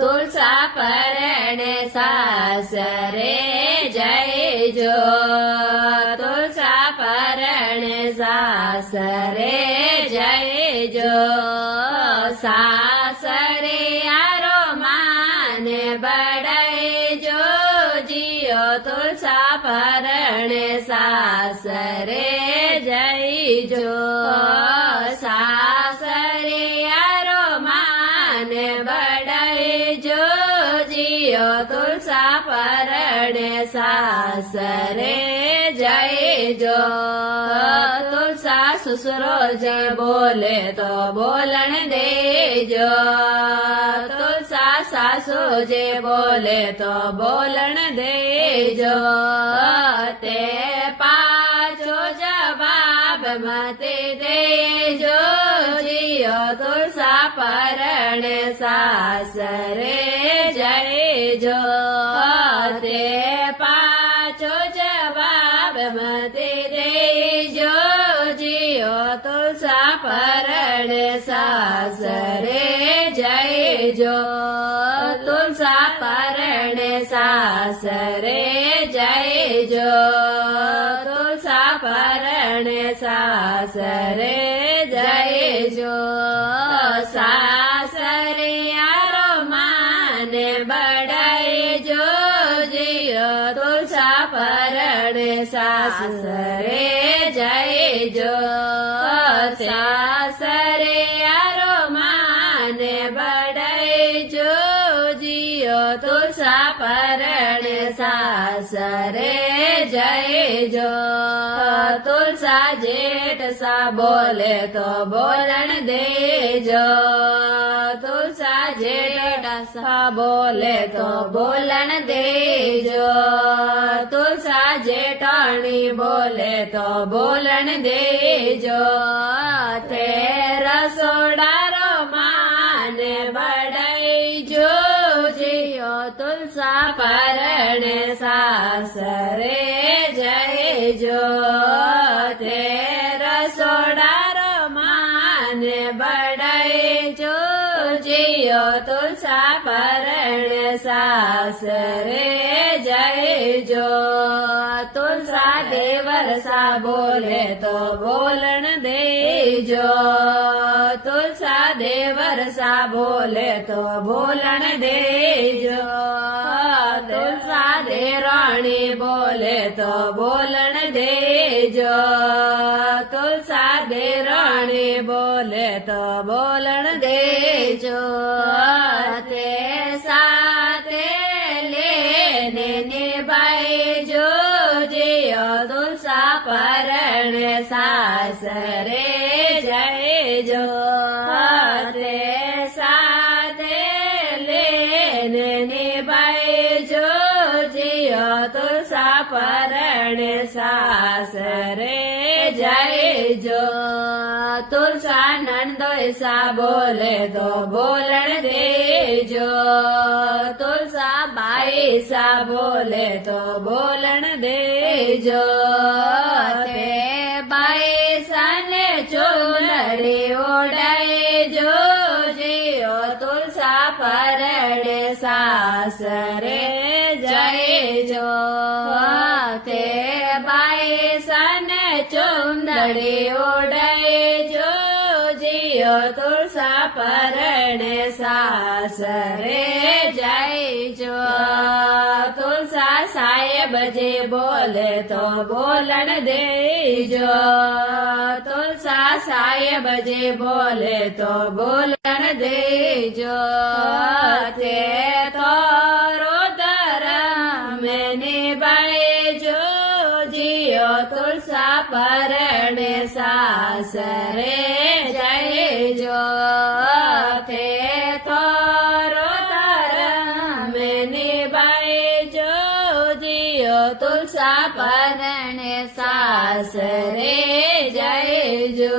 તુલસા પરણે સાસરે જઈજો, તુલસા પરણે સાસરે જઈજો, સાસરે આરો માને બડાઈજો, જીઓ તુલસા પરણે સાસરે જઈજો, સાસરે આરો માને બડાઈજો, જીઓ તુલસા પરણે સાસરે જઈજો, તુલસા સસુરો જે બોલે તો બોલણ દેજો, તુલસા સાસુ જે બોલે તો બોલણ દેજો, તે પાછો જવાબ મતે દેજો, જીઓ તુલસા પરણે સાસરે જઈજો, તે પાછો જવાબ મતે દેજો, જીઓ તુલસા પરણે સાસરે જઈજો, તુલસા પરણે સાસરે જઈજો, તુલસા પરણે સાસરે જઈજો, સાસરે આરો માને બડાઈજો, જીઓ તુલસા પરણે સાસરે જઈજો, સાસરે આરો માને બડાઈજો, જીઓ તુલસા પરણે સાસરે જઈજો, તુલસા જેઠ સા બોલે તો બોલણ દેજો, તુલસા જેઠ સા બોલે તો બોલણ દેજો, તુલસા જેઠાણી બોલે તો બોલણ દેજો, તે રસોડારો માને બડાઈજો, જીઓ તુલસા પરણે સાસરે જઈજો, તે રસોડારો માને બડાઈજો, જીઓ તુલસા પરણે સાસરે જઈજો, તુલસા દેવર સા બોલે તો બોલણ દેજો, તુલસા દેવર સા બોલે તો બોલણ દેજો, તુલસા દેરાણી બોલે તો બોલણ દેજો, તુલસા દેરાણી બોલે તો બોલણ દેજો, તે સાથે લેને નિભાઈજો, જીઓ તુલસા પરણે સાસરે જઈજો, તે સાથે લેને નિભાઈજો, જીઓ તુલસા પરણે સાસરે જઈજો, તુલસા નંદોય સા બોલે તો બોલણ દેજો, તુલસા બાઈ સા બોલે તો બોલણ દેજો, તે બાઈ સાને ચૂંદડી ઓડાઈજો, જીઓ તુલસા પરણે સાસરે જઈજો, તે બાઈ સાને ચૂંદડી ઓડાઈજો, જીઓ તુલસા પરણે સાસરે જઈજો, તુલસા સાહેબ જે બોલે તો બોલણ દેજો, તુલસા સાહેબ જે બોલે તો બોલણ દેજો, તે તોરો ધરમ નિભાઈજો, જીઓ તુલસા પરણે સાસરે જઈજો, તે તોરો ધરમ નિભાઈજો, જીઓ તુલસા પરણે સાસરે જઈજો.